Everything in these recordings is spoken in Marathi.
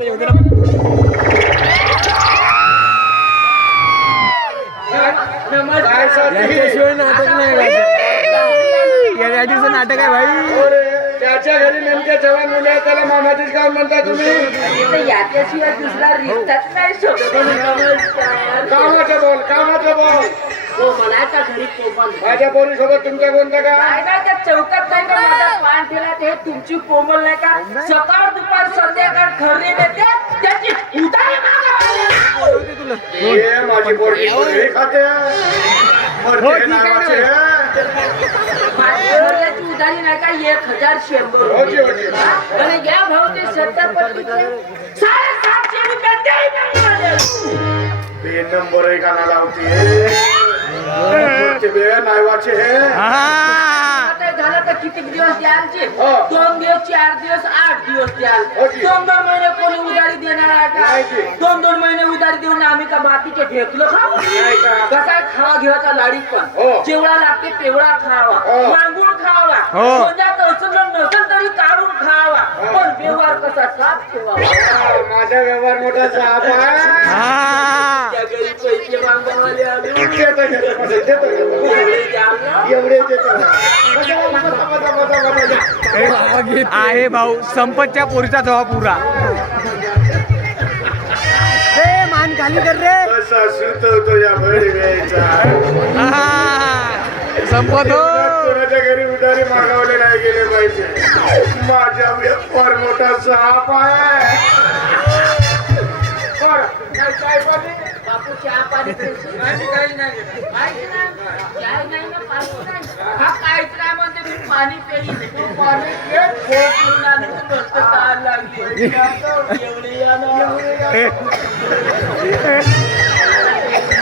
याच्याशिवाय नाटक नाही याचं नाटक आहे भाई. त्याच्या घरी नेमके जवान मुले त्याला मामाचीच काम म्हणता तुम्ही. याच्याशिवाय दुसरा रिश्ताच नाही शोधत. कामाचं बोल, कामाचं बोल. कोमलाच्या घरी कोमल. माझ्या पोरी सोबत तुमच्या कोणतं का? काय नाही त्या चौकात नाही का माझा पान ठेला ते तुमची कोमल नाही का? सकाळ दुपार संध्याकाळ खरी देते त्याची उधारी हे माझी पोरगी पोरगी खाते. मरते नावाचे. माझ्याची उधारी नाही का 1,100 होती होती. आणि घ्या भाऊ ते 70 750 रुपये द्याय नाही मला. बे नंबर आहे का ना लावते. बे नावाचे हे झालं तर किती दिवस द्यालचे? हो. 2 दिवस 4 दिवस 8 दिवस द्याल. होती. 2-2 महिने कोणी उधारी देणार आहे नाही का? की. 2-2 महिने उधारी देऊन आम्ही का मातीचे ढेकलं खाऊ? नाही का? कसा आहे खावा घेवायचा लाडी पण हो. जेवढा लागते तेवढा खावा. हो. मागून खावा. हो. म्हणजे असं नसेल तरी काढून खावा. पण व्यवहार कसा साफ ठेवावा. माझा व्यवहार मोठा साप आहे. त्या घरी पैसे मागवायला आले. देतो, देतो, देतो, देतो. एवढे द्याल ना? एवढे देतो. बसा, बसा, बसा. आहे भाऊ संपतच्या पोरीचा जवा पुरा. मान खाली कर रे. कसा सुतवतो या बळीचा. संपत हो. कोणाच्या घरी उधारी मागवले नाही गेले पाहिजे. माझ्या व्यवहार मोठा साप आहे. बरं, काय पाणी? बापू चहा पाणी पैसे काही नाही. चाय नाही ना पाणी नाही. हा काहीच नाही म्हणते मी पाणी पेली. तू पाणी पे, झोप येऊन आली, तू मस्त तहान लागली. एवढी या ना.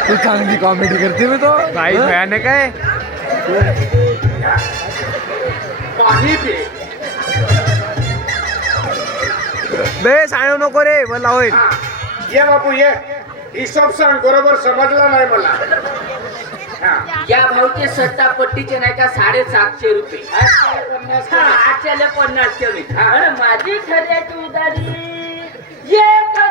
तू चांगली कॉमेडी करते मी तो काही भयानक आहे. पाणी पे. बे सांगू नको रे मला होईल. हा, ये बापू ये. हिशोब सांग बरोबर समजला नाही मला. हा. या भाऊचे सट्टापट्टीचे नाही का 750 रुपये. 850 कमी. आणि माझी खऱ्याची उधारी 1,000.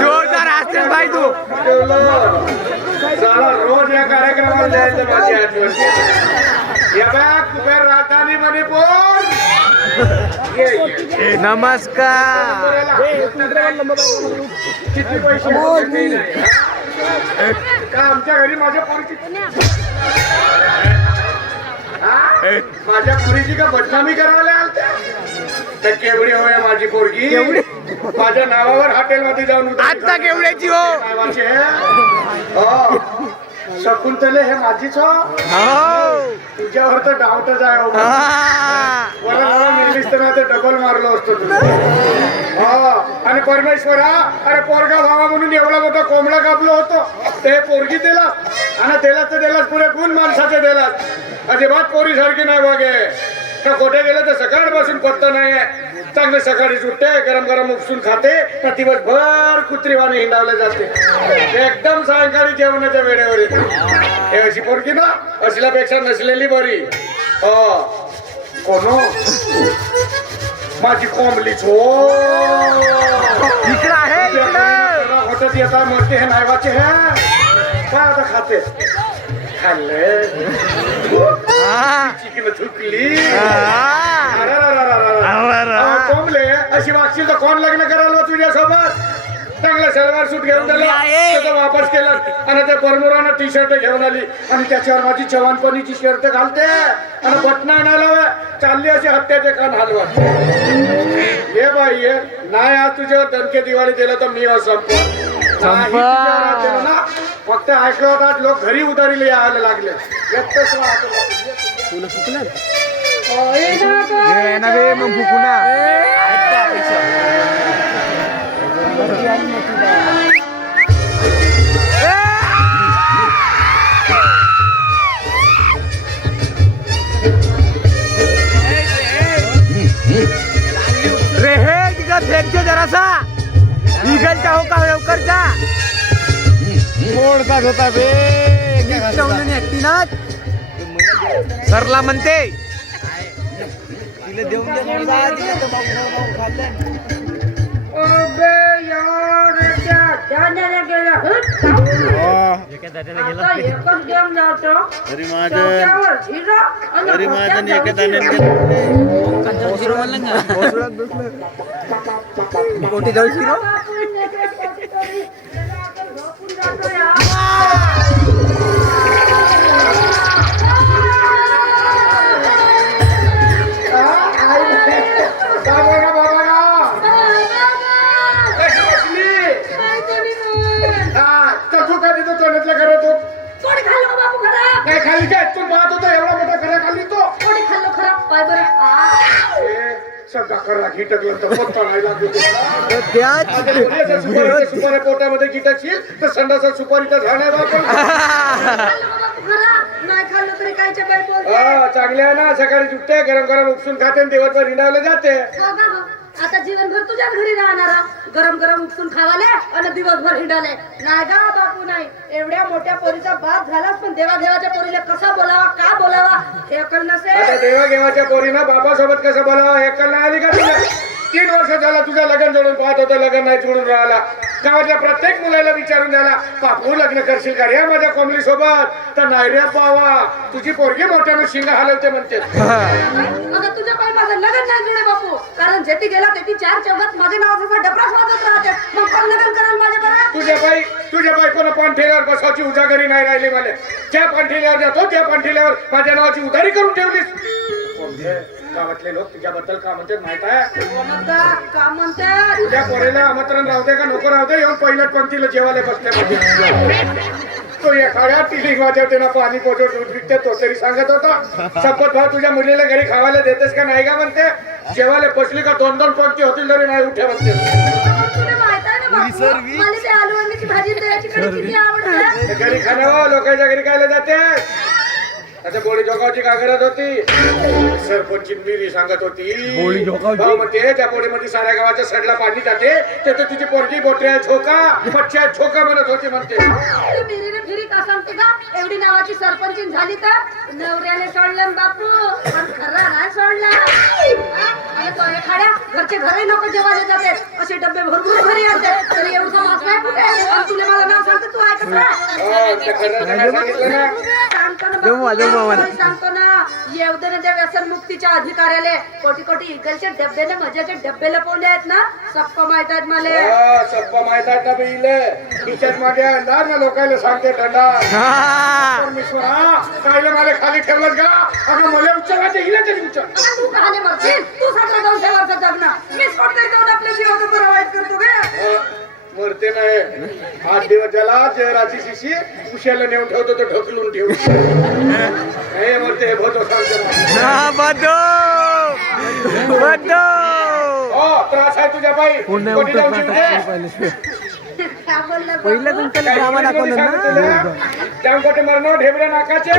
जोरदार असतेस भाई तू. चला रोज या कार्यक्रमाला जायचं माझी आठवण. या बघ कुबेर राजधानी मणिपूर. ये, ये. नमस्कार. किती पैसे नाही, हा? का आमच्या घरी माझ्या पोरीची माझ्या पोरीची का बदनामी करायला आलत्या? तर केवढी होय माझी पोरगी. माझ्या नावावर हॉटेलमध्ये जाऊन आता केवढ्याची हो. नावाचे हो. शकुंतले हे माझीच हो. तुझ्यावर तर डाऊटच आहे हो. मला मिळलीस तर नाही तर डबल मारलो असतो तुला. हो. आणि परमेश्वरा अरे पोरगा भावा म्हणून एवढा मोठा कोंबडा कापलो होतो ते पोरगी दिला आणि दिलाच तर दिलाच पुढे गुण माणसाचे दिलाच. अजिबात पोरी सारखी नाही वागे. का कुठे गेलं तर सकाळपासून पत्ता नाही. चांगले सकाळी सुटते गरम गरम उपसून खाते तर दिवसभर कुत्रीवाणी हिंडावले जाते. एकदम सायंकाळी जेवणाच्या वेळेवर येते. हे अशी पोरगी ना असल्यापेक्षा नसलेली बरी. हो कोण माझी कोंबलीच हो. इकडं आहे होत येता मरते हे नायवाचे हे काय आता खाते खाल्ले चिकन थुकली. कोंबले अशी वागशील तर कोण लग्न करायला तुझ्यासोबत. चांगला सलवार सूट घेऊन दिला त्याचं वापस केलं आणि त्या बरमुरानं टी शर्ट घेऊन आली आणि त्याच्यावर माझी जवानपणीची शर्ट घालते आणि बटना आणायला चालली अशी हत्याचे कान हलवत. ये बाई ये नाही आज तुझ्यावर दणके दिवाळी दिलं तर मी आज ना फक्त ऐकलं होता लोक घरी उतारीला यायला लागले. मग फुकुना फेकजो जरासा इगलचा हो का लवकर जा मोडचाच होता बे सरला म्हणते अबे यार त्या दाण्याला गेला आता एकच गेम जातो चौक्यावर झिरो आणि कोटी जाऊ शिरो काय खाली काय तू पाहत होता एवढा मोठा खरा खाली तो सगळा खरा गिटकलं तर पत्ता नाही लागतो सुपारी पोटामध्ये गिटकशील तर संडाचा सुपारीचा झाड आहे बापा चांगले आहे ना सकाळी जुटते गरम गरम उपसून खाते आणि दिवसभर हिंडावले जाते आता जीवनभर तुझ्याच घरी राहणारा गरम गरम उपसून खावाले आणि दिवसभर हिंडाले नाही गा बापू नाही एवढ्या मोठ्या पोरीचा बाप झालाच पण देवाच्या पोरीला कसा बोलावा का बोलावा हे अकल नसे आता देवाच्या पोरीनं बाबासोबत कसं बोलावं हे कल नाही आली का तुला 3 वर्ष झाला तुझं लग्न जोडून पाहत होतं लग्न नाही जोडून राहिला गावातल्या प्रत्येक मुलाला विचारून द्याला बापू लग्न करशील का रे माझ्या कोंबली सोबत तर नाही रे बावा तुझी पोरगी मोठ्यानं शिंग हलवते म्हणते मग तुझ्या पाय माझं लग्न नाही जुळे बापू कारण जेती गेला तेती 4 चौघात माझ्या नावाचा डबराच वाजत राहते मग कोण लग्न करेल माझ्या बरं तुझ्या बायकोनं पाणठेल्यावर बसावची उजागरी नाही राहिली मला ज्या पाणठेल्यावर जातो त्या पाणठेल्यावर माझ्या नावाची उधारी करून ठेवलीस गावातले लोक तुझ्याबद्दल का म्हणतात माहित आहे का म्हणतात तुझ्या पोरेला आमंत्रण राहते का नको राहते येऊन पहिल्याच पंक्तीला जेवायला बसले तो एखाद्या टिलिंग वाजवते ना पाणी पोचव दूध विकते तो तरी सांगत होता शपथ भाऊ तुझ्या मुलीला घरी खावायला देतेस का नाही का म्हणते जेवायला बसली का 2-2 पंक्ती होतील तरी नाही उठे म्हणते घरी खाण्यावर लोकांच्या घरी खायला जाते आता बोळी जोगावची का करत होती सरपंची मिरी सांगत होती भाऊ म्हणते त्या बोळीमध्ये साऱ्या गावाच्या सडला पाणी जाते ते तर तुझी पोरगी बोटऱ्या झोका पच्च्या झोका म्हणत होती म्हणते फिरी का सांगते का एवढी नावाची सरपंच झाली तर नवऱ्याने सोडलं बापू पण खरा नाही सोडला आणि तो एखाद्या घरचे घरही लोक जेवायला जाते असे डब्बे भरपूर घरी येते तरी एवढा मास नाही कुठे आणि तुला मला नाव सांगते तू ऐकत सांगतो ना येवदे ना त्या व्यसन मुक्तीच्या अधिकाऱ्याले कोटी कोटी इगलचे डब्बेने मजाचे डब्बे लपवले आहेत ना सबको माहित आहेत मला सबको माहित आहेत ना बिले किचन मध्ये अंधार ना लोकांना सांगते दंडा परमेश्वरा कायले मला खाली ठेवलं का अगं मला उचलायचं हिला तरी उचल तू खाली मरशील तू 17-200 वर्षात जगणार मी सोडते जाऊन आपल्या जीवाचं बरं वाईट करतो गे मरते नाही 8 दिवस झाला जयराची शिशी उशाला नेऊन ठेवतो तो ढकलून ठेवू हे मरते हे भोतो सांगतो त्रास आहे तुझ्या बाई कोटी जाऊन पहिलं तुमच्या ड्रामा दाखवलं ना जाऊन कोटे मरणं ढेबऱ्या नाकाचे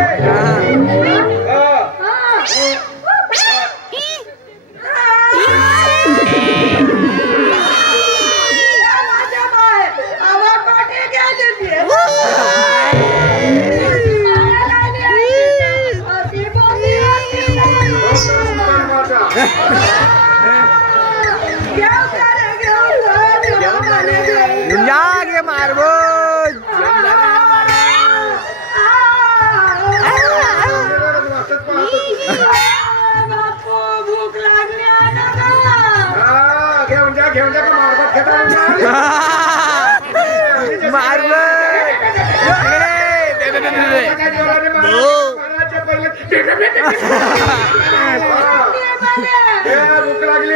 मारबो भूक लागली घेऊन जा का मारबत घेता भूक लागली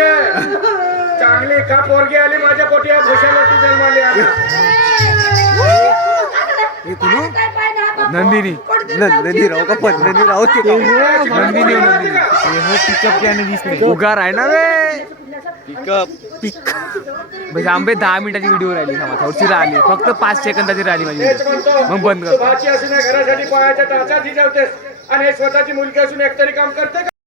चांगली का पोरगी आली माझ्या पोटी भुशाला तू जन्माली नंदिनी राव का पण नंदिनी राव नंदिनी पिकअप त्याने दिसते उगार आहे ना वे पिकअप म्हणजे आंबे 10 मिनिटाची व्हिडिओ राहिली थोडीशी राहिली फक्त 5 सेकंदाची राहिली माझी मग बंद कर घरासाठी पायाच्या टाचा झिजवतेस आणि स्वतःची मुलगी असून एकतरी काम करते